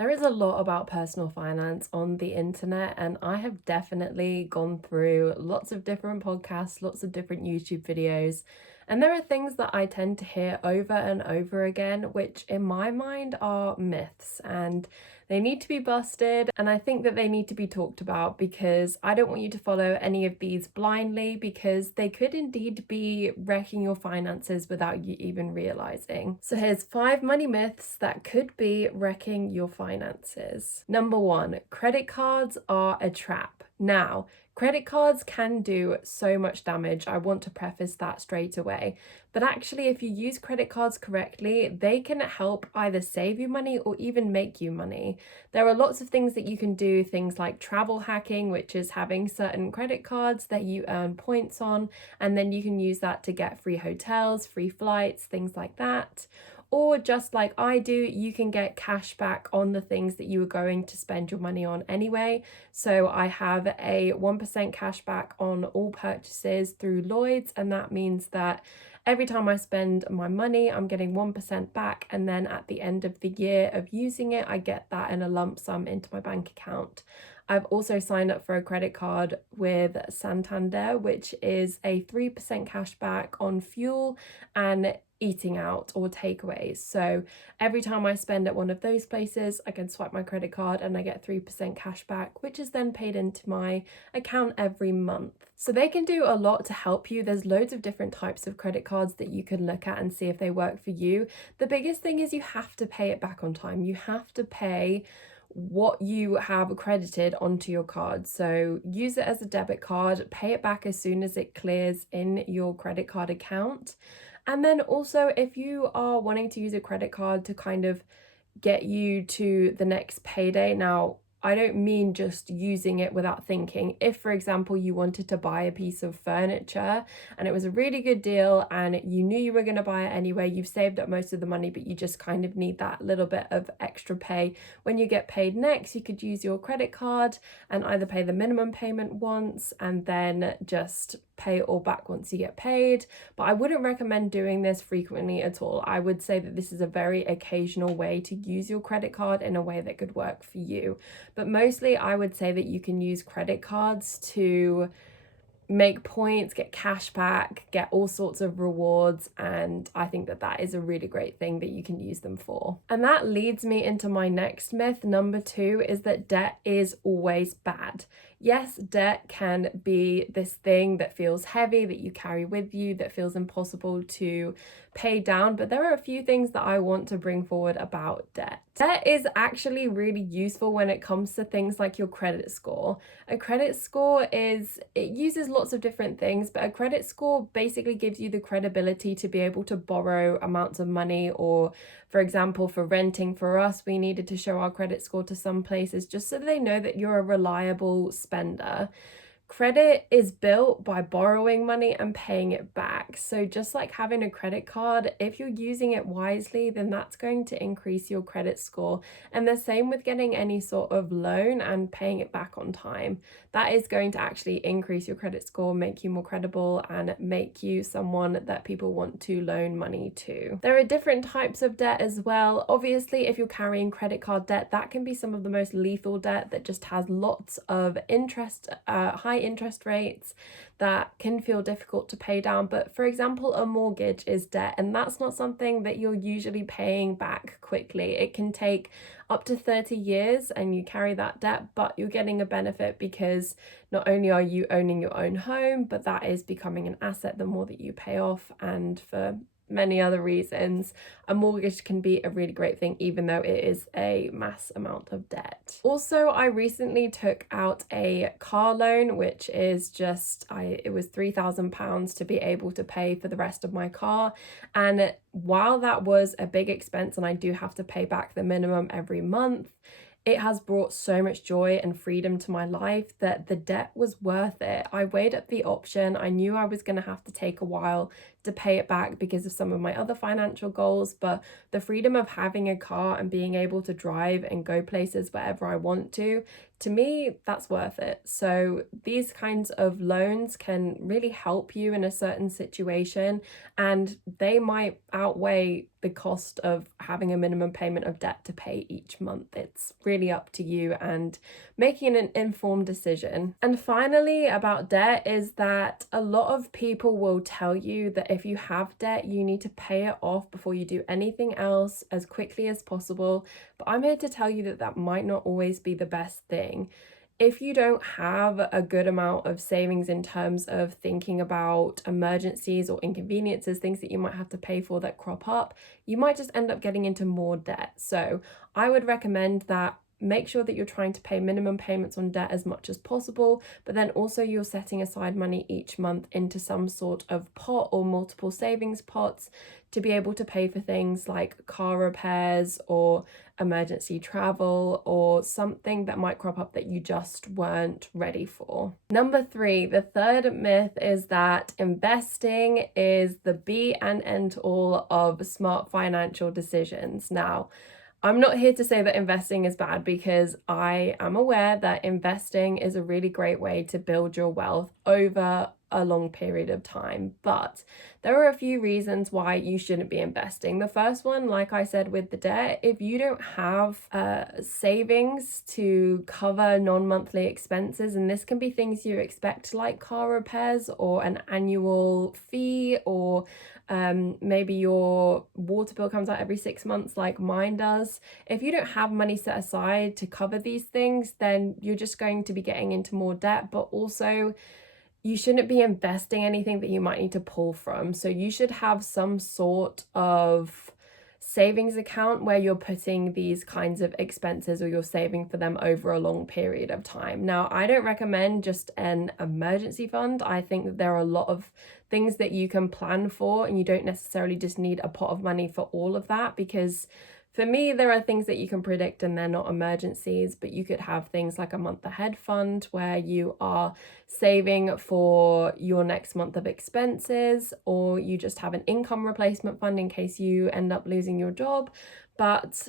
There is a lot about personal finance on the internet, and I have definitely gone through lots of different podcasts, lots of different YouTube videos, and there are things that I tend to hear over and over again, which in my mind are myths, and they need to be busted. And I think that they need to be talked about because I don't want you to follow any of these blindly, because they could indeed be wrecking your finances without you even realizing. So here's 5 money myths that could be wrecking your finances. Number 1, credit cards are a trap. Now, credit cards can do so much damage. I want to preface that straight away. But actually, if you use credit cards correctly, they can help either save you money or even make you money. There are lots of things that you can do, things like travel hacking, which is having certain credit cards that you earn points on, and then you can use that to get free hotels, free flights, things like that. Or just like I do, you can get cash back on the things that you were going to spend your money on anyway. So I have a 1% cash back on all purchases through Lloyd's, and that means that every time I spend my money, I'm getting 1% back, and then at the end of the year of using it, I get that in a lump sum into my bank account. I've also signed up for a credit card with Santander, which is a 3% cash back on fuel and eating out or takeaways. So every time I spend at one of those places, I can swipe my credit card and I get 3% cash back, which is then paid into my account every month. So they can do a lot to help you. There's loads of different types of credit cards that you can look at and see if they work for you. The biggest thing is you have to pay it back on time. You have to pay what you have credited onto your card. So use it as a debit card, pay it back as soon as it clears in your credit card account. And then also, if you are wanting to use a credit card to kind of get you to the next payday, now I don't mean just using it without thinking. If, for example, you wanted to buy a piece of furniture and it was a really good deal and you knew you were going to buy it anyway, you've saved up most of the money, but you just kind of need that little bit of extra pay. When you get paid next, you could use your credit card and either pay the minimum payment once and then just pay it all back once you get paid. But I wouldn't recommend doing this frequently at all. I would say that this is a very occasional way to use your credit card in a way that could work for you. But mostly I would say that you can use credit cards to make points, get cash back, get all sorts of rewards, and I think that that is a really great thing that you can use them for. And that leads me into my next myth. Number 2 is that debt is always bad. Yes, debt can be this thing that feels heavy, that you carry with you, that feels impossible to pay down, but there are a few things that I want to bring forward about debt. Debt is actually really useful when it comes to things like your credit score. A credit score it uses lots of different things, but a credit score basically gives you the credibility to be able to borrow amounts of money, or for example, for renting, for us, we needed to show our credit score to some places just so they know that you're a reliable spender. Credit is built by borrowing money and paying it back. So just like having a credit card, if you're using it wisely, then that's going to increase your credit score. And the same with getting any sort of loan and paying it back on time. That is going to actually increase your credit score, make you more credible, and make you someone that people want to loan money to. There are different types of debt as well. Obviously, if you're carrying credit card debt, that can be some of the most lethal debt that just has lots of interest, high interest rates that can feel difficult to pay down. But for example, a mortgage is debt, and that's not something that you're usually paying back quickly. It can take up to 30 years and you carry that debt, but you're getting a benefit because not only are you owning your own home, but that is becoming an asset the more that you pay off. And for many other reasons, a mortgage can be a really great thing, even though it is a mass amount of debt. Also, I recently took out a car loan, which is it was £3,000 to be able to pay for the rest of my car. And while that was a big expense and I do have to pay back the minimum every month, it has brought so much joy and freedom to my life that the debt was worth it. I weighed up the option. I knew I was going to have to take a while to pay it back because of some of my other financial goals, but the freedom of having a car and being able to drive and go places wherever I want to me, that's worth it. So these kinds of loans can really help you in a certain situation, and they might outweigh the cost of having a minimum payment of debt to pay each month. It's really up to you and making an informed decision. And finally, about debt is that a lot of people will tell you that if you have debt, you need to pay it off before you do anything else as quickly as possible. But I'm here to tell you that that might not always be the best thing. If you don't have a good amount of savings in terms of thinking about emergencies or inconveniences, things that you might have to pay for that crop up, you might just end up getting into more debt. So I would recommend that make sure that you're trying to pay minimum payments on debt as much as possible, but then also you're setting aside money each month into some sort of pot or multiple savings pots to be able to pay for things like car repairs or emergency travel or something that might crop up that you just weren't ready for. Number 3, the third myth is that investing is the be and end all of smart financial decisions. Now, I'm not here to say that investing is bad, because I am aware that investing is a really great way to build your wealth over a long period of time. But there are a few reasons why you shouldn't be investing. The first one, like I said with the debt, if you don't have savings to cover non-monthly expenses, and this can be things you expect like car repairs or an annual fee, or maybe your water bill comes out every 6 months like mine does. If you don't have money set aside to cover these things, then you're just going to be getting into more debt. But also, you shouldn't be investing anything that you might need to pull from. So you should have some sort of savings account where you're putting these kinds of expenses, or you're saving for them over a long period of time. Now, I don't recommend just an emergency fund. I think that there are a lot of things that you can plan for, and you don't necessarily just need a pot of money for all of that, because for me, there are things that you can predict and they're not emergencies, but you could have things like a month ahead fund where you are saving for your next month of expenses, or you just have an income replacement fund in case you end up losing your job. But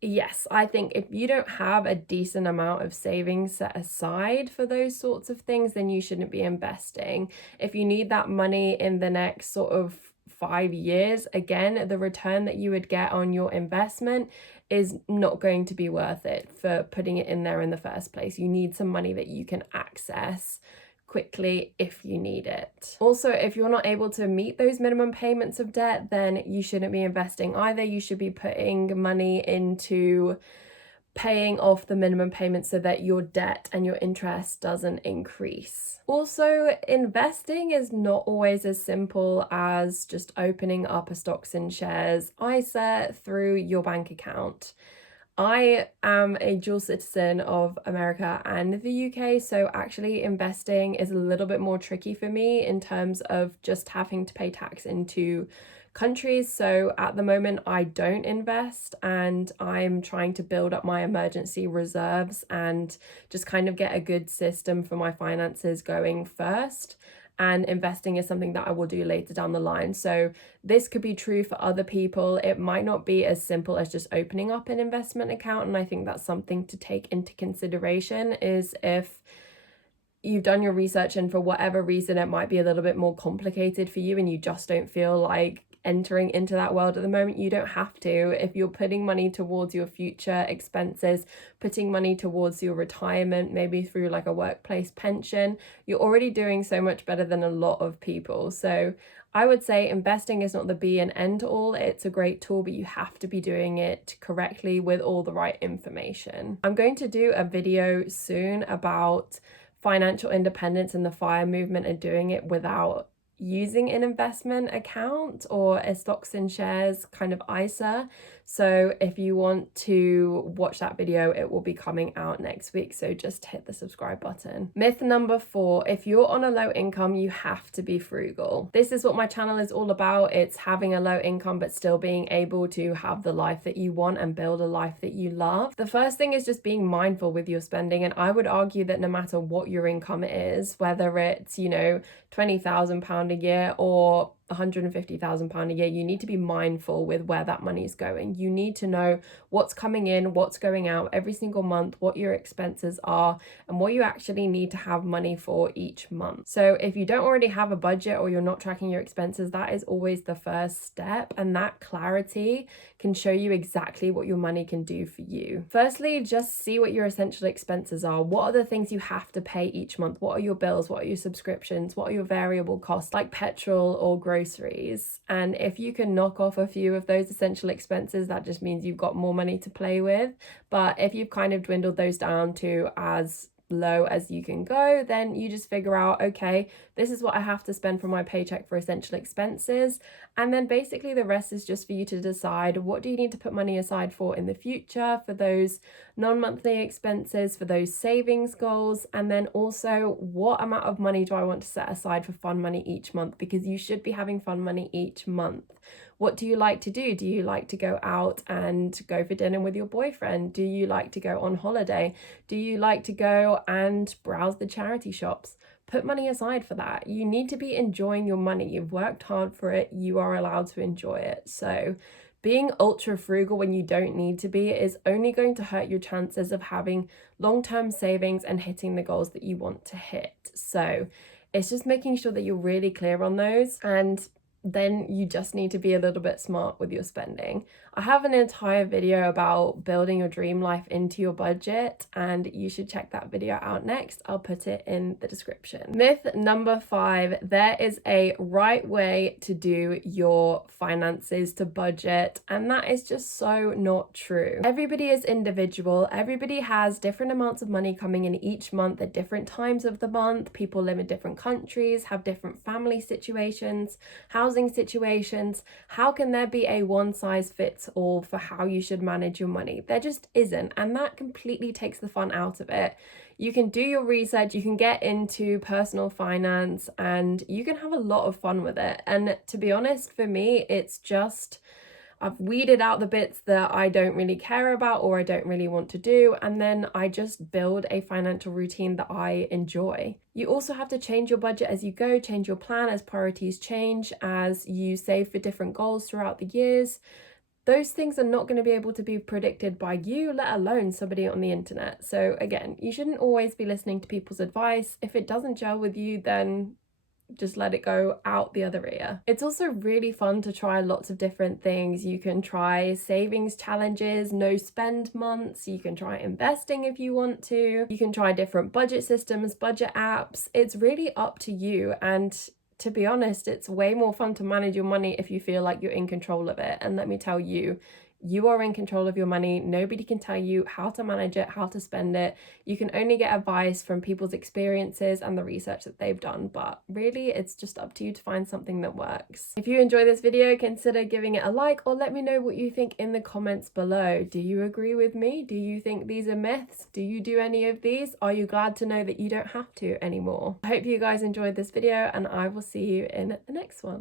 yes, I think if you don't have a decent amount of savings set aside for those sorts of things, then you shouldn't be investing. If you need that money in the next sort of 5 years, again, the return that you would get on your investment is not going to be worth it for putting it in there in the first place. You need some money that you can access quickly if you need it. Also, if you're not able to meet those minimum payments of debt, then you shouldn't be investing either. You should be putting money into paying off the minimum payment so that your debt and your interest doesn't increase. Also, investing is not always as simple as just opening up a stocks and shares ISA through your bank account. I am a dual citizen of America and the UK, so actually investing is a little bit more tricky for me in terms of just having to pay tax into countries. So at the moment, I don't invest, and I'm trying to build up my emergency reserves and just kind of get a good system for my finances going first. And investing is something that I will do later down the line. So this could be true for other people. It might not be as simple as just opening up an investment account. And I think that's something to take into consideration, is if you've done your research and for whatever reason it might be a little bit more complicated for you and you just don't feel like entering into that world at the moment, you don't have to. If you're putting money towards your future expenses, putting money towards your retirement, maybe through like a workplace pension, you're already doing so much better than a lot of people. So I would say investing is not the be and end all. It's a great tool, but you have to be doing it correctly with all the right information. I'm going to do a video soon about financial independence and the FIRE movement, and doing it without using an investment account or a stocks and shares kind of ISA. So if you want to watch that video, it will be coming out next week. So just hit the subscribe button. Myth number 4, if you're on a low income, you have to be frugal. This is what my channel is all about. It's having a low income, but still being able to have the life that you want and build a life that you love. The first thing is just being mindful with your spending. And I would argue that no matter what your income is, whether it's, £20,000 a year or £150,000 a year, you need to be mindful with where that money is going. You need to know what's coming in, what's going out every single month, what your expenses are, and what you actually need to have money for each month. So if you don't already have a budget or you're not tracking your expenses, that is always the first step, and that clarity can show you exactly what your money can do for you. Firstly, just see what your essential expenses are. What are the things you have to pay each month? What are your bills? What are your subscriptions? What are your variable costs like petrol or groceries? And if you can knock off a few of those essential expenses, that just means you've got more money to play with. But if you've kind of dwindled those down to as low as you can go, then you just figure out, okay, this is what I have to spend from my paycheck for essential expenses. And then basically the rest is just for you to decide, what do you need to put money aside for in the future, for those non-monthly expenses, for those savings goals, and then also what amount of money do I want to set aside for fun money each month, because you should be having fun money each month. What do you like to do? Do you like to go out and go for dinner with your boyfriend? Do you like to go on holiday? Do you like to go and browse the charity shops? Put money aside for that. You need to be enjoying your money. You've worked hard for it. You are allowed to enjoy it. So being ultra frugal when you don't need to be is only going to hurt your chances of having long-term savings and hitting the goals that you want to hit. So it's just making sure that you're really clear on those, and then you just need to be a little bit smart with your spending. I have an entire video about building your dream life into your budget, and you should check that video out next. I'll put it in the description. Myth number 5, there is a right way to do your finances, to budget, and that is just so not true. Everybody is individual. Everybody has different amounts of money coming in each month at different times of the month. People live in different countries, have different family situations, housing situations. How can there be a one size fits all for how you should manage your money? There just isn't, and that completely takes the fun out of it. You can do your research, you can get into personal finance, and you can have a lot of fun with it. And to be honest, for me, it's just, I've weeded out the bits that I don't really care about or I don't really want to do, and then I just build a financial routine that I enjoy. You also have to change your budget as you go, change your plan as priorities change, as you save for different goals throughout the years. Those things are not going to be able to be predicted by you, let alone somebody on the internet. So again, you shouldn't always be listening to people's advice. If it doesn't gel with you, then just let it go out the other ear. It's also really fun to try lots of different things. You can try savings challenges, no spend months. You can try investing if you want to. You can try different budget systems, budget apps. It's really up to you. And to be honest, it's way more fun to manage your money if you feel like you're in control of it. And let me tell you, you are in control of your money. Nobody can tell you how to manage it, how to spend it. You can only get advice from people's experiences and the research that they've done, but really it's just up to you to find something that works. If you enjoy this video, consider giving it a like, or let me know what you think in the comments below. Do you agree with me? Do you think these are myths? Do you do any of these? Are you glad to know that you don't have to anymore? I hope you guys enjoyed this video, and I will see you in the next one.